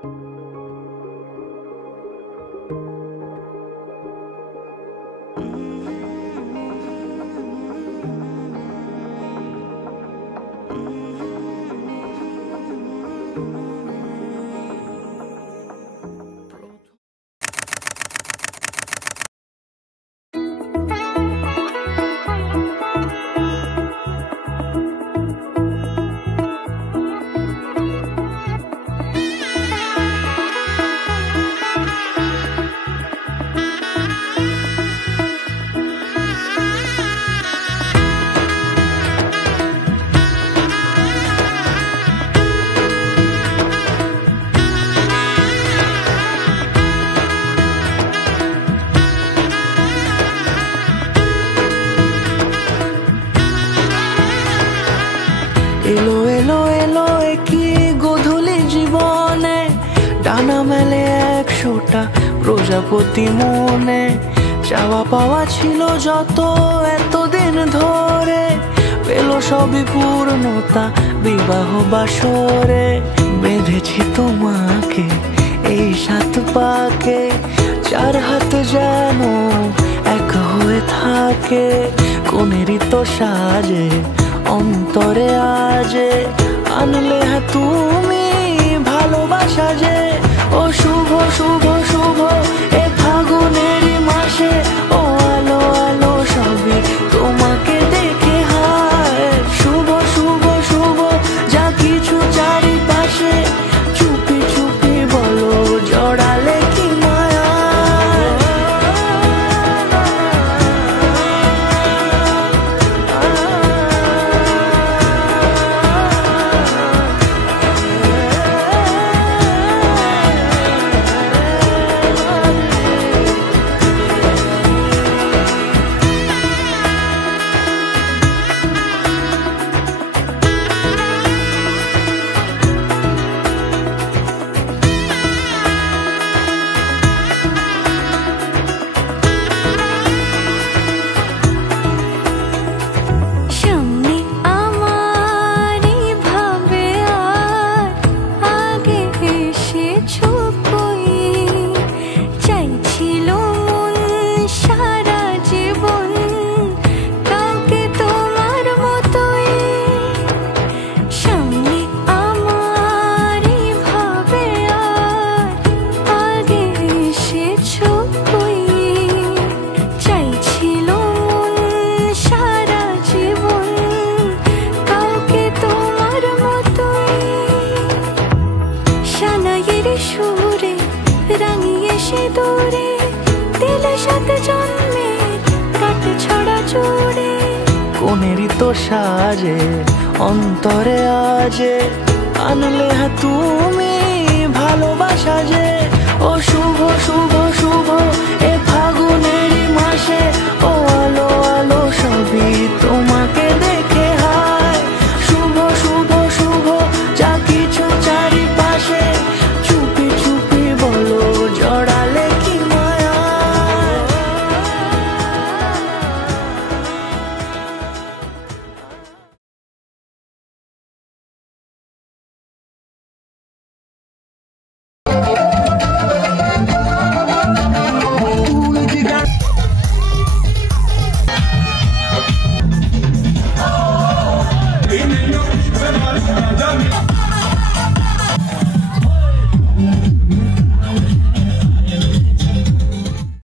এলো এলো এলো একই গোধূলি জীবনে, ডানা মেলে 100টা প্রজাপতি মনে। চাওয়া পাওয়া ছিল যত এতদিন ধরে, পেল সবই পূর্ণতা বিবাহ বাসরে। বেঁধেছি তোমাকে এই 7 পাকে, 4 হাত যেন এক হয়ে থাকে। কোনেরই তো সাজে অন্তরে আজে, আনলে হ্যাঁ তুমি ভালোবাসা যে। ও শুভ শুভ শুভ এ ফাগুনেরই মাসে, ও আলো আলো সবই তোমাকে দেখে হায়। শুভ শুভ শুভ যা কিছু চারিপাশে, চুপি চুপি বলো জড়ালে কি মায়া। কোনেরই তো সাজে অন্তরে আজে, আনলে হ্যাঁ তুমি ভালোবাসা।